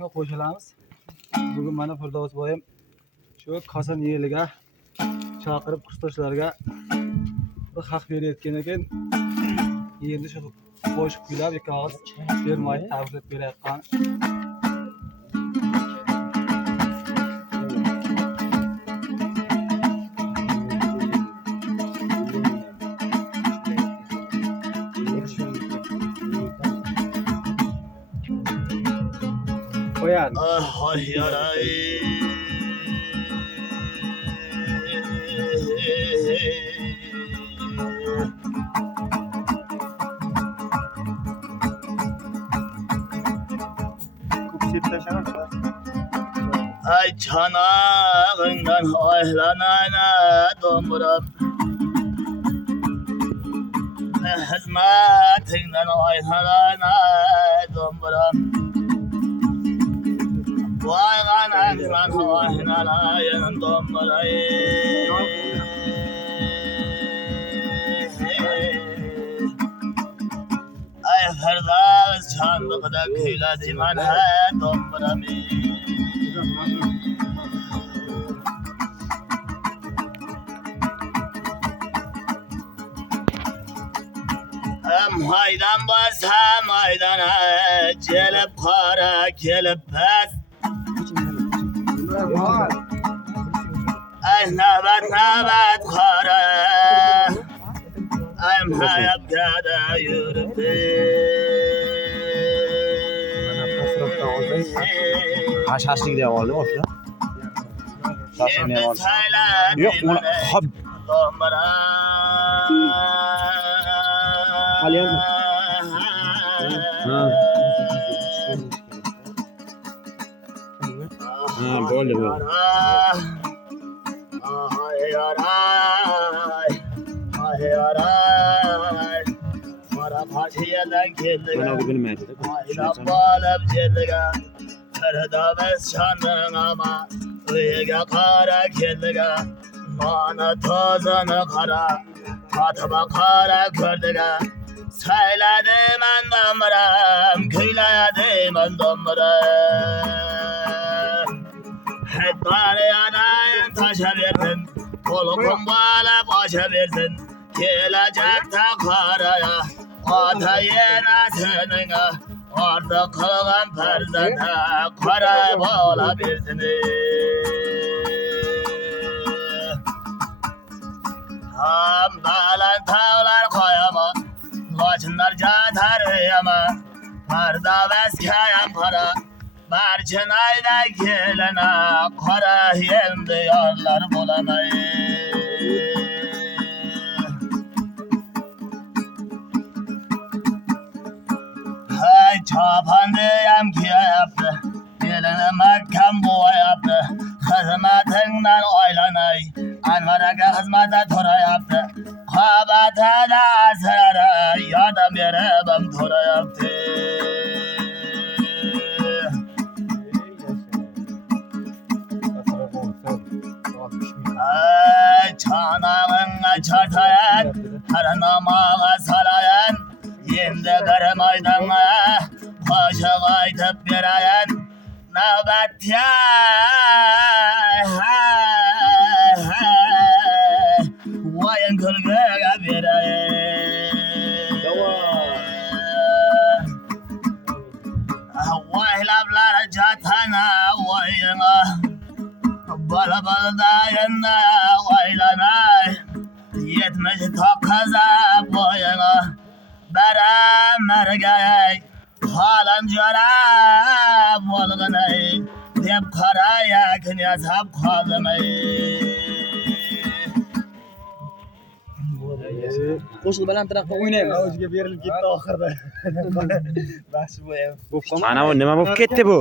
shunga qo'shilamiz. Bugun mana Firdavs boyim shu Koson yerliga chaqirib kursdoshlarga bir haq berayotgan ekan. Endi shu qo'shiq kuylab ikki og'iz bermay tabriklab berayotgan. Qo'yadi. Ah yaray. Ay çanağından oylanana domuram. Hizmetinden oylanana domuram. Vay kanaklan oynalayın domurayı. Ay Firdavs çanlıkta kıyladım ana domuramı. Haydan basa maydana gelip kara gelip pes. Ay nabat kara. Ay hayat gada yürüp. Haşhaşlık diye oldu mu filan? Şaşırmaya ne oldu? Yok onu hab. Alıyor mu? Ha. Ha böyle böyle. Ay yaray. Ay yaray. Mara partiyadan geldik. Ben onu bilmedim. Ayla bağlam geldik. Firdavs çandın ama uyga kara geldik. Bana tozunu kara. Katıma kara gördük. Söyledim ben domuram, köyledim ben domuram. Hep bari yanayın taşa verdin, kolu kumbala başa verdin. Gelecekte karaya, ata yine seninle. Artık kılgan perzende, karaya bağla Ham balan tağlar koyama, koçunlar catar yama. Firdavs kayan para, barçın ayda gelene. Kara yendi yarlar bulamayı. Hay çapandıyam ki yaptı, gelene Mekkam boğa yaptı. Hizmetinden oylanay, Anvar'a hizmete tora yaptı. Kabata da asrara, yardım veremem tora yaptı. Ay çanağına çartayan, her namağa salayan. Yende karamaydan'a, koşa kaytıp verayan. Nöbet ya. Vayın kılgıya vereyim. Vay lablara catana vayına. Bala bala dayına vaylanay. Yetmiş tokaza vayına. Berem mergey. Halan jarab volganay. Dep karaya knyaz hap khalmay. Qo'shiq bilan tarafga o'ynaymiz. O'ziga berilib ketdi oxirida. Baxshi bo'yam. Ana bu nima bo'lib ketdi bu?